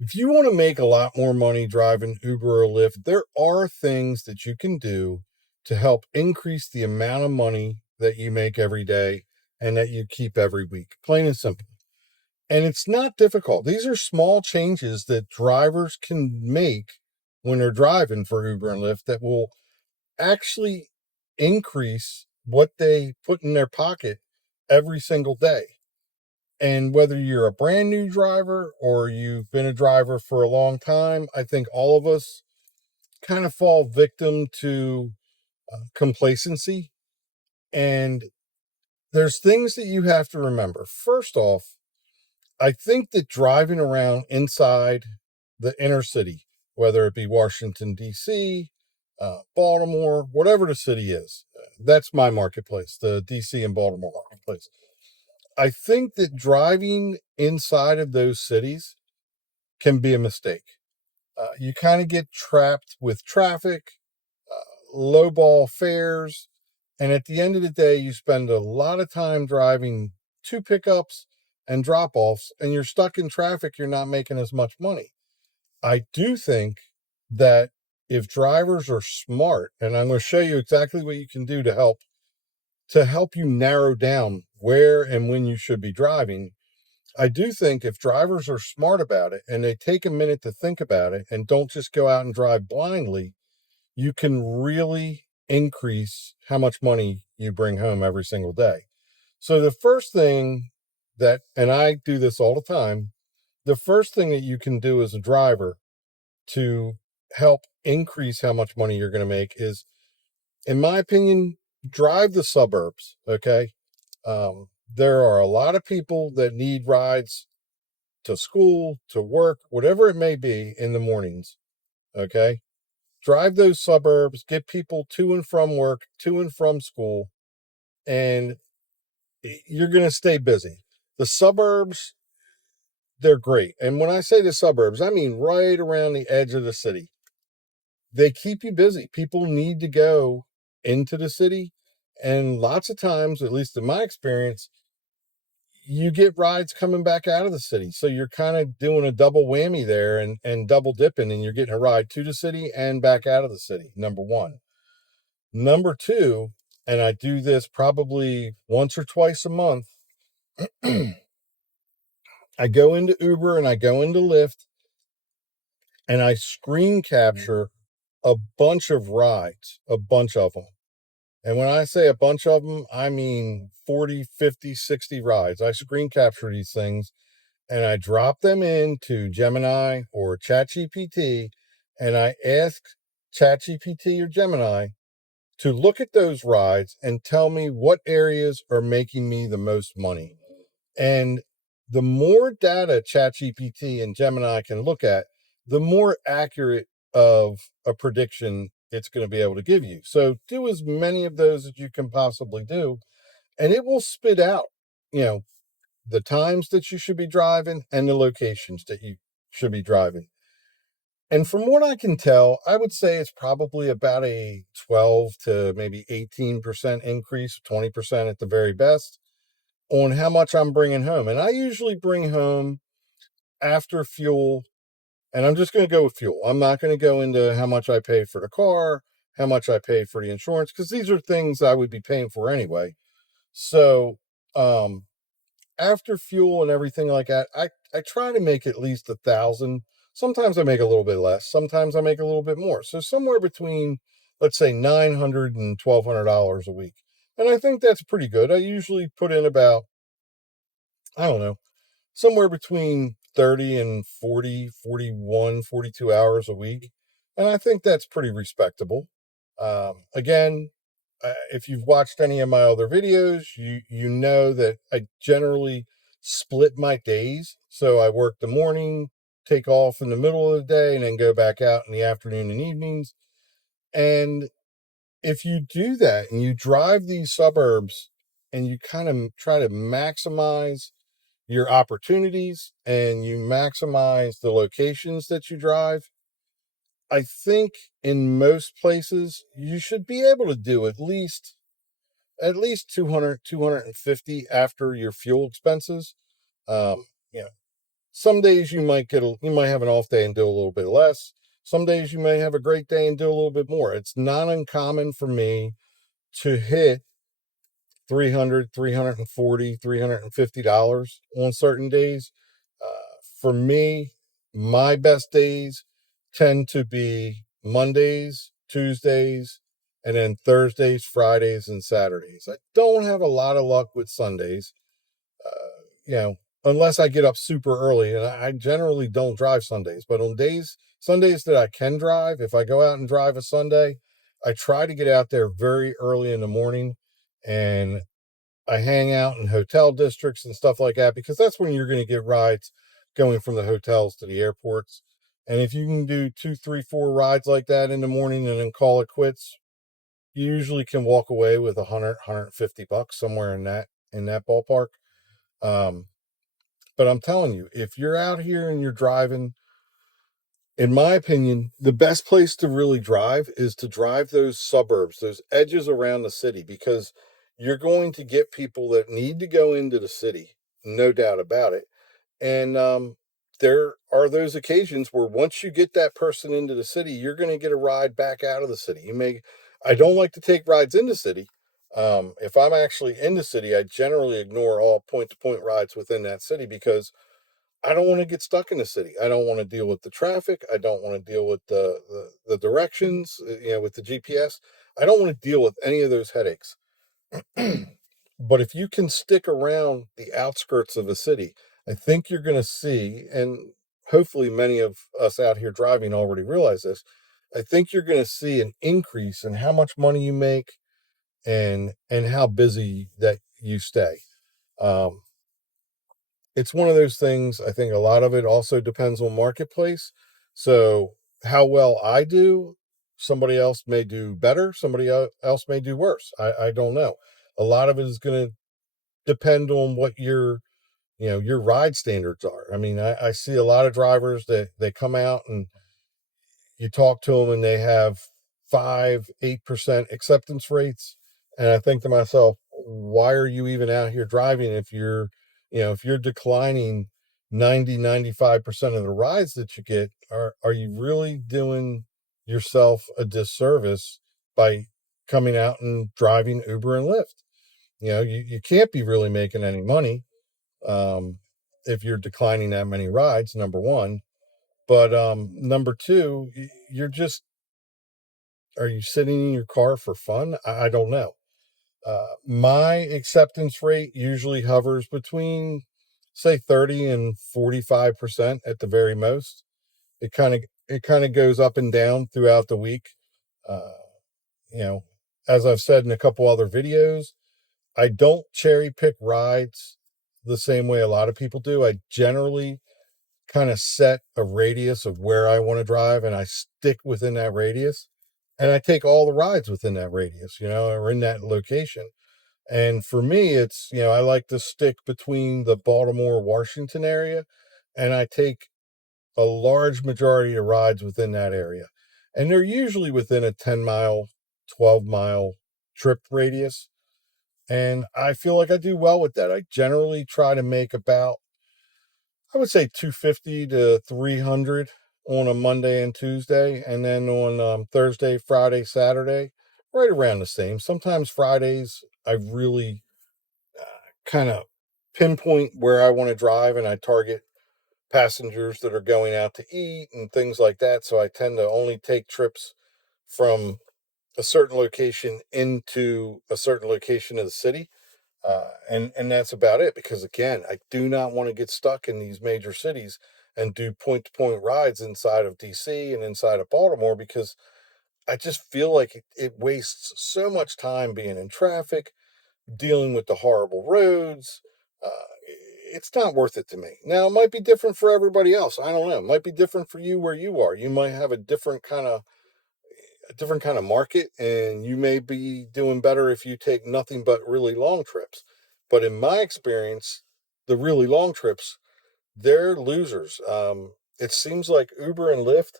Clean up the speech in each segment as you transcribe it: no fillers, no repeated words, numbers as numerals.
If you want to make a lot more money driving Uber or Lyft, there are things that you can do to help increase the amount of money that you make every day and that you keep every week. Plain and simple. And it's not difficult. These are small changes that drivers can make when they're driving for Uber and Lyft that will actually increase what they put in their pocket every single day. And whether you're a brand new driver or you've been a driver for a long time, I think all of us kind of fall victim to complacency. And there's things that you have to remember. First off, I think that driving around inside the inner city, whether it be Washington, D.C., Baltimore, whatever the city is, that's my marketplace, the D.C. and Baltimore marketplace. I think that driving inside of those cities can be a mistake. You kind of get trapped with traffic, lowball fares, and at the end of the day, you spend a lot of time driving to pickups and drop offs, and you're stuck in traffic. You're not making as much money. I do think that if drivers are smart, and I'm going to show you exactly what you can do to help you narrow down where and when you should be driving. I do think if drivers are smart about it and they take a minute to think about it and don't just go out and drive blindly, you can really increase how much money you bring home every single day. So the first thing that, and I do this all the time, the first thing that you can do as a driver to help increase how much money you're going to make is, in my opinion, drive the suburbs. Okay. There are a lot of people that need rides to school, to work, whatever it may be in the mornings. Okay. Drive those suburbs, get people to and from work, to and from school, and you're going to stay busy. The suburbs, they're great. And when I say the suburbs, I mean right around the edge of the city. They keep you busy. People need to go into the city. And lots of times, at least in my experience, you get rides coming back out of the city. So you're kind of doing a double whammy there and double dipping, and you're getting a ride to the city and back out of the city. Number one. Number two, and I do this probably once or twice a month, I go into Uber and I go into Lyft and I screen capture a bunch of rides, a bunch of them. And when I say a bunch of them, I mean 40, 50, 60 rides. I screen capture these things and I drop them into Gemini or ChatGPT, and I ask ChatGPT or Gemini to look at those rides and tell me what areas are making me the most money. And the more data ChatGPT and Gemini can look at, the more accurate of a prediction it's going to be able to give you. So do as many of those as you can possibly do, and it will spit out, you know, the times that you should be driving and the locations that you should be driving. And from what I can tell, I would say it's probably about a 12 to maybe 18% increase, 20% at the very best, on how much I'm bringing home. And I usually bring home after fuel, and I'm just going to go with fuel. I'm not going to go into how much I pay for the car, how much I pay for the insurance, because these are things I would be paying for anyway. So, after fuel and everything like that, I try to make at least 1,000. Sometimes I make a little bit less. Sometimes I make a little bit more. So somewhere between, let's say, $900 and $1,200 a week. And I think that's pretty good. I usually put in about, I don't know, somewhere between 30 and 40, 41, 42 hours a week. And I think that's pretty respectable. Again, if you've watched any of my other videos, you know that I generally split my days. So I work the morning, take off in the middle of the day, and then go back out in the afternoon and evenings. And if you do that and you drive these suburbs and you kind of try to maximize your opportunities and you maximize the locations that you drive, I think in most places you should be able to do at least 200, 250 after your fuel expenses. Um, you know, Some days you might you might have an off day and do a little bit less. Some days you may have a great day and do a little bit more. It's not uncommon for me to hit 300, 340, $350 on certain days. For me, my best days tend to be Mondays, Tuesdays, and then Thursdays, Fridays, and Saturdays. I don't have a lot of luck with Sundays, you know, unless I get up super early, and I generally don't drive Sundays. But on Sundays that I can drive, if I go out and drive a Sunday, I try to get out there very early in the morning, and I hang out in hotel districts and stuff like that because that's when you're going to get rides going from the hotels to the airports. And if you can do two, three, four rides like that in the morning and then call it quits, you usually can walk away with 150 bucks somewhere in that ballpark. Um, but I'm telling you, if you're out here and you're driving, in my opinion, the best place to really drive is to drive those suburbs, those edges around the city, because you're going to get people that need to go into the city, no doubt about it. And there are those occasions where once you get that person into the city, you're going to get a ride back out of the city. I don't like to take rides in the city. If I'm actually in the city, I generally ignore all point to point rides within that city because I don't want to get stuck in the city. I don't want to deal with the traffic. I don't want to deal with the directions, with the GPS. I don't want to deal with any of those headaches. But if you can stick around the outskirts of a city, I think you're going to see, and hopefully many of us out here driving already realize this, I think you're going to see an increase in how much money you make and how busy that you stay. Um, it's one of those things. I think a lot of it also depends on marketplace. So how well I do, somebody else may do better, else may do worse. I don't know. A lot of it is going to depend on what your ride standards are. I mean, I see a lot of drivers that they come out and you talk to them and they have 5, 8% acceptance rates. And I think to myself, why are you even out here driving if you're declining 90, 95% of the rides that you get? Are you really doing yourself a disservice by coming out and driving Uber and Lyft? You can't be really making any money um, if you're declining that many rides, number one. But number two, are you sitting in your car for fun? I don't know. My acceptance rate usually hovers between, say, 30 and 45% at the very most. It kind of goes up and down throughout the week. Uh, you know, as I've said in a couple other videos, I don't cherry pick rides the same way a lot of people do. I generally kind of set a radius of where I want to drive and I stick within that radius and I take all the rides within that radius, or in that location. And for me, I like to stick between the Baltimore, Washington area and I take a large majority of rides within that area. And they're usually within a 10-mile, 12-mile trip radius. And I feel like I do well with that. I generally try to make about, I would say 250 to 300 on a Monday and Tuesday. And then on Thursday, Friday, Saturday, right around the same. Sometimes Fridays, I really kind of pinpoint where I want to drive and I target passengers that are going out to eat and things like that. So I tend to only take trips from a certain location into a certain location of the city. And that's about it because again, I do not want to get stuck in these major cities and do point to point rides inside of DC and inside of Baltimore because I just feel like it wastes so much time being in traffic, dealing with the horrible roads. It's not worth it to me. Now, it might be different for everybody else. I don't know. It might be different for you where you are. You might have a different kind of market and you may be doing better if you take nothing but really long trips. But in my experience, the really long trips, they're losers. It seems like Uber and Lyft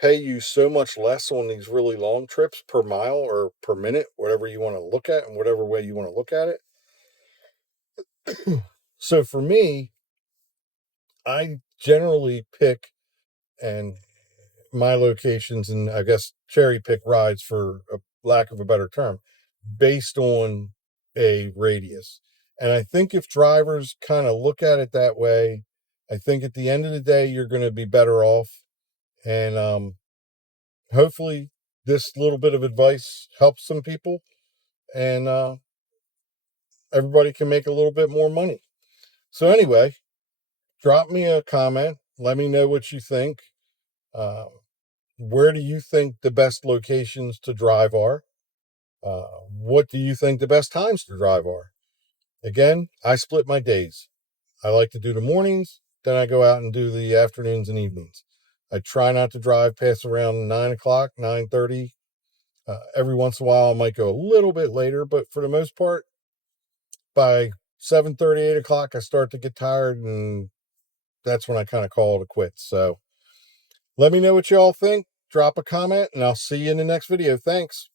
pay you so much less on these really long trips per mile or per minute, whatever you want to look at and whatever way you want to look at it. So for me, I generally pick and my locations, and I guess cherry pick rides, for a lack of a better term, based on a radius. And I think if drivers kind of look at it that way, I think at the end of the day, you're going to be better off. And hopefully, this little bit of advice helps some people, and everybody can make a little bit more money. So, anyway, drop me a comment. Let me know what you think. Uh, where do you think the best locations to drive are? What do you think the best times to drive are? Again, I split my days. I like to do the mornings, then I go out and do the afternoons and evenings. I try not to drive past around 9 o'clock, 9:30. Every once in a while, I might go a little bit later, but for the most part, by 7:30, 8 o'clock, I start to get tired, and that's when I kind of call it a quits. So let me know what y'all think. Drop a comment, and I'll see you in the next video. Thanks.